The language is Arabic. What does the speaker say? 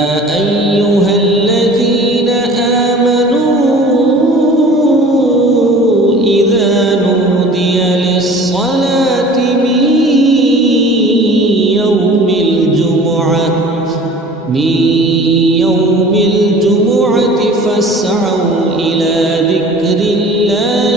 أيها الذين آمنوا إذا نودي للصلاة من يوم الجمعة فاسعوا إلى ذكر الله